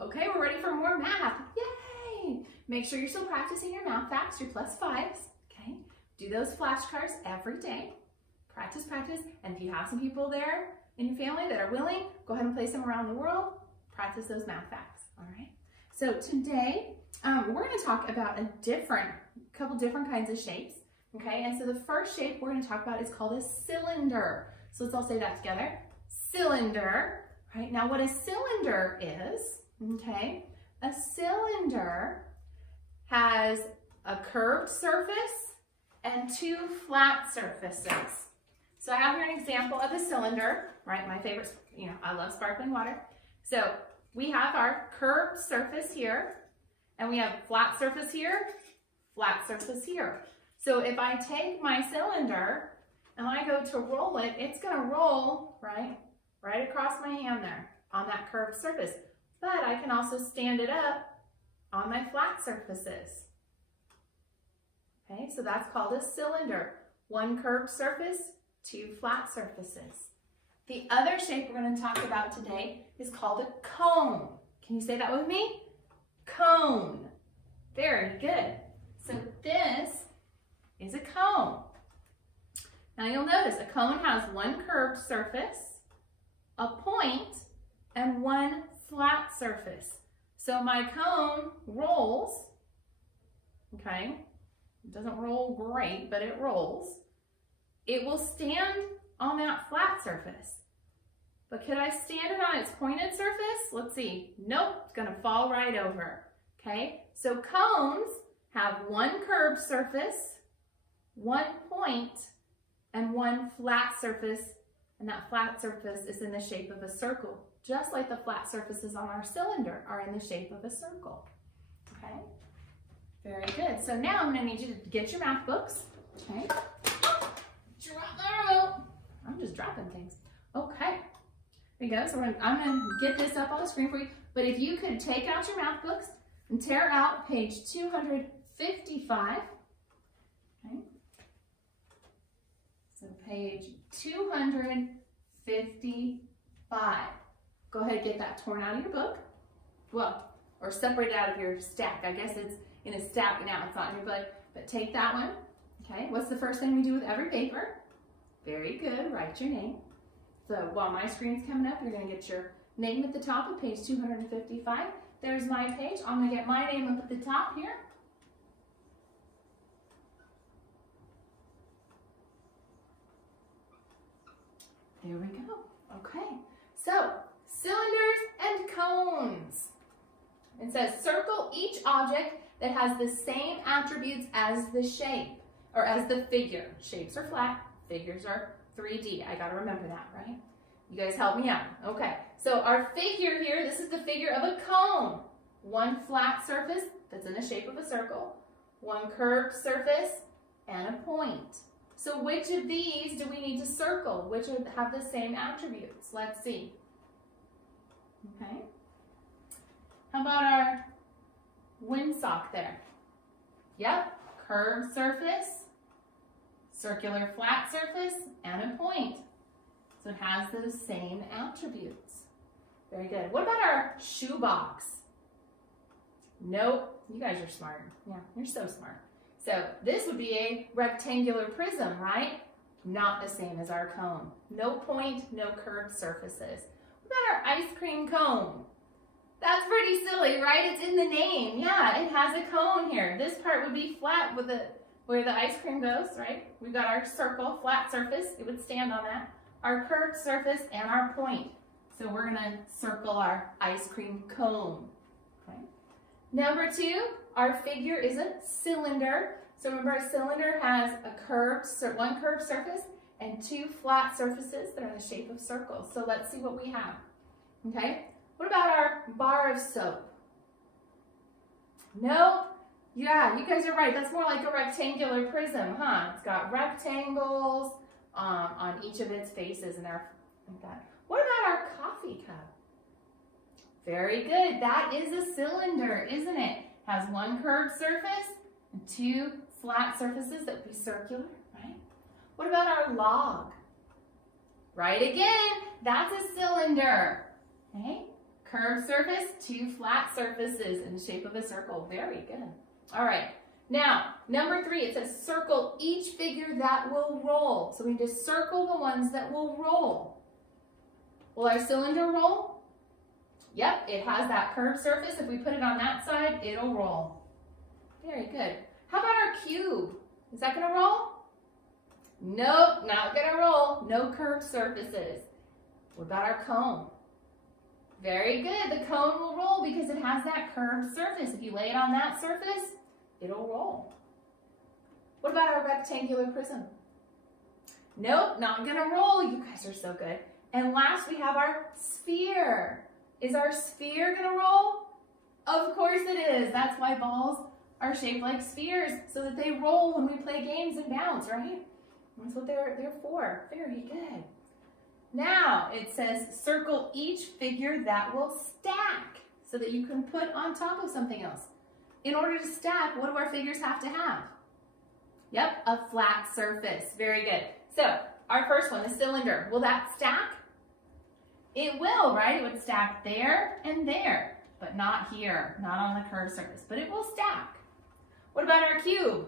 Okay, we're ready for more math. Yay! Make sure you're still practicing your math facts, your plus fives. Okay, do those flashcards every day. Practice, practice, and if you have some people there in your family that are willing, go ahead and place them around the world. Practice those math facts, all right? So today, we're going to talk about a couple different kinds of shapes, okay? And so the first shape we're going to talk about is called a cylinder. So let's all say that together. Cylinder, right? Now what a cylinder is, okay? A cylinder has a curved surface and two flat surfaces. So I have here an example of a cylinder, right? My favorite, I love sparkling water. So we have our curved surface here, and we have flat surface here, flat surface here. So if I take my cylinder and I go to roll it, it's gonna roll right across my hand there on that curved surface. But I can also stand it up on my flat surfaces. Okay, so that's called a cylinder. One curved surface, two flat surfaces. The other shape we're going to talk about today is called a cone. Can you say that with me? Cone. Very good. So this is a cone. Now you'll notice a cone has one curved surface, a point, and one flat surface. So my cone rolls, okay? It doesn't roll great, but it rolls. It will stand on that flat surface. But could I stand it on its pointed surface? Let's see. Nope, it's gonna fall right over, okay? So cones have one curved surface, one point, and one flat surface, and that flat surface is in the shape of a circle, just like the flat surfaces on our cylinder are in the shape of a circle, okay? Very good. So now I'm gonna need you to get your math books, okay? I'm just dropping things. Okay, there you go. So I'm gonna get this up on the screen for you, but if you could take out your math books and tear out page 255, okay? So page 255. Go ahead and get that torn out of your book. Well, or separate it out of your stack. I guess it's in a stack now, it's not in your book, but take that one. Okay, what's the first thing we do with every paper? Very good, write your name. So while my screen's coming up, you're gonna get your name at the top of page 255. There's my page. I'm gonna get my name up at the top here. There we go. Okay, so cylinders and cones. It says circle each object that has the same attributes as the shape, or as the figure. Shapes are flat, figures are 3D. I gotta remember that, right? You guys help me out. Okay, so our figure here, this is the figure of a cone. One flat surface that's in the shape of a circle, one curved surface, and a point. So which of these do we need to circle? Which have the same attributes? Let's see. Okay. How about our windsock there? Yep, curved surface, circular flat surface, and a point. So it has those same attributes. Very good. What about our shoebox? Nope, you guys are smart. Yeah, you're so smart. So this would be a rectangular prism, right? Not the same as our cone. No point, no curved surfaces. What about our ice cream cone? That's pretty silly, right? It's in the name. Yeah, it has a cone here. This part would be flat with where the ice cream goes, right? We've got our circle, flat surface. It would stand on that. Our curved surface and our point. So we're gonna circle our ice cream cone. Okay. Number two, our figure is a cylinder. So remember, a cylinder has one curved surface and two flat surfaces that are in the shape of circles. So let's see what we have. Okay. What about our bar of soap? Nope. Yeah, you guys are right. That's more like a rectangular prism, huh? It's got rectangles on each of its faces and they're like that. What about our coffee cup? Very good. That is a cylinder, isn't it? Has one curved surface and two flat surfaces that would be circular, right? What about our log? Right again. That's a cylinder. Okay? Curved surface, two flat surfaces in the shape of a circle. Very good. All right. Now, number 3, it says circle each figure that will roll. So we need to circle the ones that will roll. Will our cylinder roll? Yep, it has that curved surface. If we put it on that side, it'll roll. Very good. How about our cube? Is that gonna roll? Nope, not gonna roll. No curved surfaces. What about our cone? Very good. The cone will roll because it has that curved surface. If you lay it on that surface, it'll roll. What about our rectangular prism? Nope, not gonna roll. You guys are so good. And last, we have our sphere. Is our sphere gonna roll? Of course it is. That's why balls are shaped like spheres, so that they roll when we play games and bounce, right? That's what they're for. Very good. Now, it says circle each figure that will stack so that you can put on top of something else. In order to stack, what do our figures have to have? Yep, a flat surface. Very good. So, our first one, the cylinder. Will that stack? It will, right? It would stack there and there, but not here, not on the curved surface, but it will stack. What about our cube?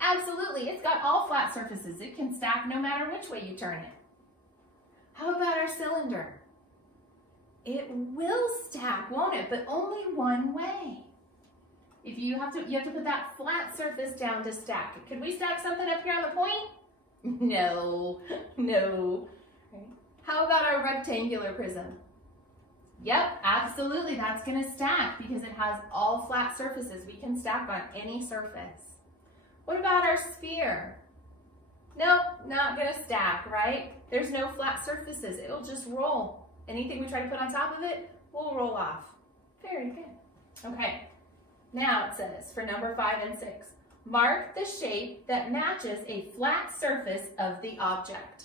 Absolutely, it's got all flat surfaces. It can stack no matter which way you turn it. How about our cylinder? It will stack, won't it? But only one way. If you have to put that flat surface down to stack it. Could we stack something up here on the point? No, no. How about our rectangular prism? Yep, absolutely, that's gonna stack because it has all flat surfaces. We can stack on any surface. What about our sphere? Nope, not gonna stack, right? There's no flat surfaces, it'll just roll. Anything we try to put on top of it will roll off. Very good. Okay, now it says for number 5 and 6, mark the shape that matches a flat surface of the object.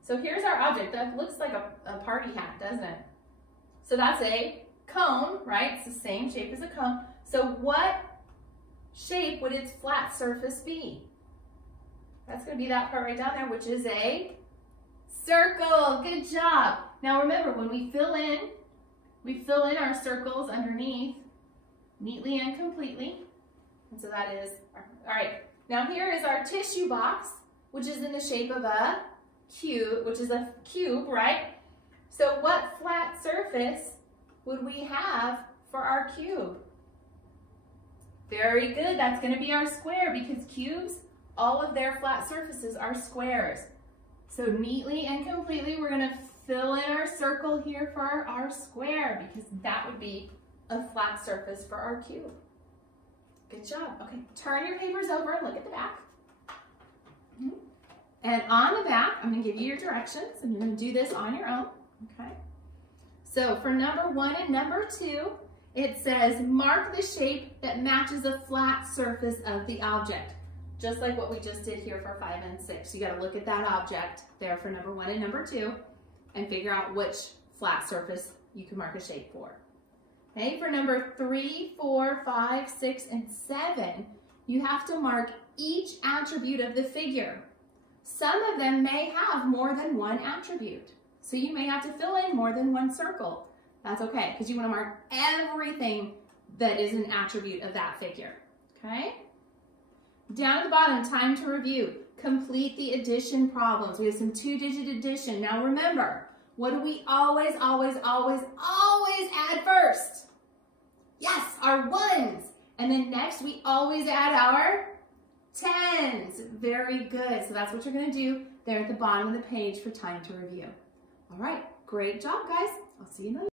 So here's our object. That looks like a party hat, doesn't it? So that's a cone, right? It's the same shape as a cone. So what shape would its flat surface be? That's going to be that part right down there, which is a circle. Good job. Now remember, when we fill in our circles underneath neatly and completely. And so that is, all right. Now here is our tissue box, which is in the shape of a cube, which is a cube, right? So what flat surface would we have for our cube? Very good. That's going to be our square because cubes, all of their flat surfaces are squares. So neatly and completely, we're going to fill in our circle here for our square because that would be a flat surface for our cube. Good job. Okay, turn your papers over and look at the back. And on the back, I'm going to give you your directions, and you're going to do this on your own. Okay. So for number 1 and number 2, it says mark the shape that matches a flat surface of the object. Just like what we just did here for 5 and 6. You got to look at that object there for number 1 and number 2 and figure out which flat surface you can mark a shape for. Okay, for number 3, 4, 5, 6, and 7, you have to mark each attribute of the figure. Some of them may have more than one attribute. So you may have to fill in more than one circle. That's okay, because you want to mark everything that is an attribute of that figure. Okay? Down at the bottom, time to review. Complete the addition problems. We have some 2-digit addition. Now remember, what do we always add first? Yes, our 1s. And then next, we always add our 10s. Very good. So that's what you're going to do there at the bottom of the page for time to review. All right, great job, guys. I'll see you later.